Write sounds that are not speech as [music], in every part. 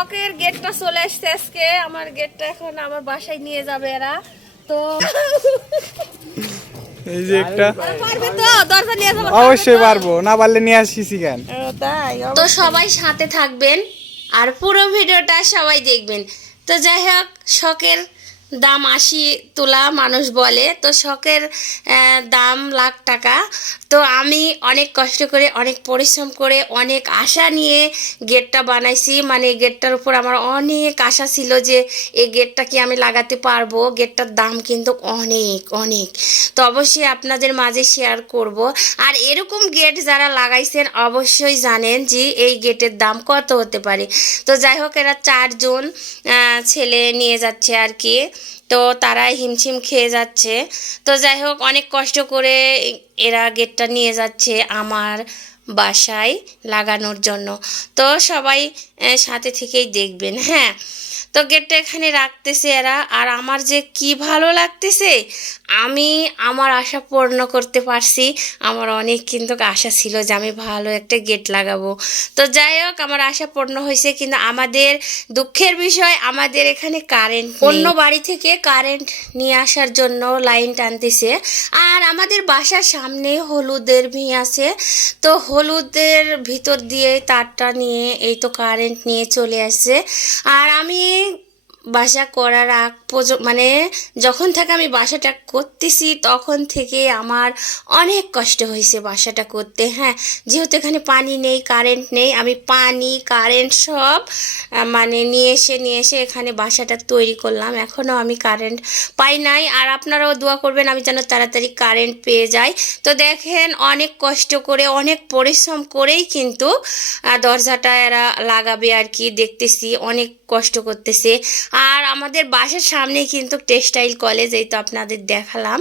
শখের গেটটা চলে আসছে আজকে। আমার গেটটা এখন আমার বাসায় নিয়ে যাবে এরা। তো [laughs] এই যে একটা। অবশ্যই পারব। না পারলে নিয়ে আসি তাই। তো সবাই সাথে থাকবেন। আর পুরো ভিডিওটা সবাই দেখবেন। তো যাই হোক শখের দাম আশি তোলা মানুষ বলে, তো শখের দাম লাখ টাকা। তো আমি অনেক কষ্ট করে, অনেক পরিশ্রম করে, অনেক আশা নিয়ে গেটটা বানাইছি। মানে এই গেটটার উপর আমার অনেক আশা ছিল যে এই গেটটা কি আমি লাগাতে পারব। গেটটার দাম কিন্তু অনেক অনেক। তো অবশ্যই আপনাদের মাঝে শেয়ার করব। আর এরকম গেট যারা লাগাইছেন, অবশ্যই জানেন যে এই গেটের দাম কত হতে পারে। তো যাই হোক, এরা চারজন ছেলে নিয়ে যাচ্ছে আর কি। তো তারাই হিমছিম খেয়ে যাচ্ছে। তো যাই হোক, অনেক কষ্ট করে এরা গেটটা নিয়ে যাচ্ছে। আমার বাসায় লাগানোর জন্য। তো সবাই সাথে থেকেই দেখবেন হ্যাঁ। তো গেটটা এখানে রাখতেছে এরা। আর আমার যে কি ভালো লাগতেছে, আমি আমার আশা পূর্ণ করতে পারছি। আমার অনেক কিন্তু আশা ছিল যে আমি ভালো একটা গেট লাগাবো। তো যাই হোক, আমার আশা পূর্ণ হয়েছে। কিন্তু আমাদের দুঃখের বিষয়, আমাদের এখানে কারেন্ট অন্য বাড়ি থেকে কারেন্ট নিয়ে আসার জন্য লাইন টানতেছে। আর আমাদের বাসার সামনে হলুদের ভি আছে। তো হলুদের ভিতর দিয়ে তারটা নিয়ে এই তো কারেন্ট নিয়ে চলে আসছে। আর আমি বাসা করার আগ পর্যন্ত মানে যখন থেকে আমি বাসাটা করতেছি, তখন থেকে আমার অনেক কষ্ট হয়েছে বাসাটা করতে হ্যাঁ। যেহেতু এখানে পানি নেই, কারেন্ট নেই, আমি পানি, কারেন্ট সব মানে নিয়ে এসে নিয়ে এসে এখানে বাসাটা তৈরি করলাম। এখনও আমি কারেন্ট পাই নাই। আর আপনারাও দোয়া করবেন আমি যেন তাড়াতাড়ি কারেন্ট পেয়ে যাই। তো দেখেন, অনেক কষ্ট করে, অনেক পরিশ্রম করেই কিন্তু দরজাটা এরা লাগাবে আর কি, দেখতেছি, অনেক কষ্ট করতেছে। আমাদের বাসার সামনেই কিন্তু টেক্সটাইল কলেজ, এই তো আপনাদের দেখালাম।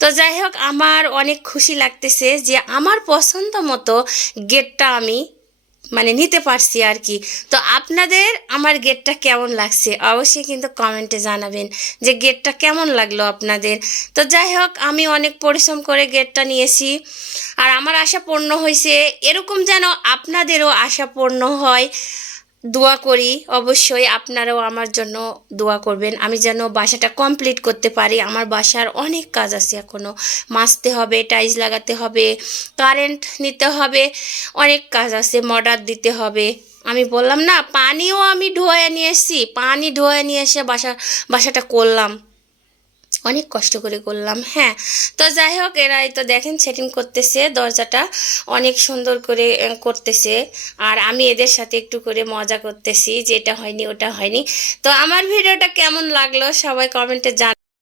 তো যাই হোক, আমার অনেক খুশি লাগতেছে যে আমার পছন্দ মতো গেটটা আমি মানে নিতে পারছি আর কি। তো আপনাদের আমার গেটটা কেমন লাগছে অবশ্যই কিন্তু কমেন্টে জানাবেন যে গেটটা কেমন লাগল আপনাদের। তো যাই হোক, আমি অনেক পরিশ্রম করে গেটটা নিয়েছি আর আমার আশা পূর্ণ হয়েছে। এরকম যেন আপনাদেরও আশা পূর্ণ হয়। দোয়া করি, অবশ্যই আপনারাও আমার জন্য দোয়া করবেন। আমি যেন বাসাটা কমপ্লিট করতে পারি। আমার বাসার অনেক কাজ আছে এখনও মাসতে হবে টাইলস লাগাতে হবে কারেন্ট নিতে হবে, অনেক কাজ আছে মর্ডার দিতে হবে। আমি বললাম, না, পানিও আমি ধোয়া নিয়ে এসেছি। পানি ধোয়া নিয়ে এসে বাসা, বাসাটা করলাম। অনেক কষ্ট করে করলাম হ্যাঁ। তো যাই হোক, এরাই তো দেখেন সেটিং করতেছে, দরজাটা অনেক সুন্দর করে করতেছে। আর আমি এদের সাথে একটু করে মজা করতেছি যে এটা হয়নি ওটা হয়নি। তো আমার ভিডিওটা কেমন লাগল সবাই কমেন্টে জান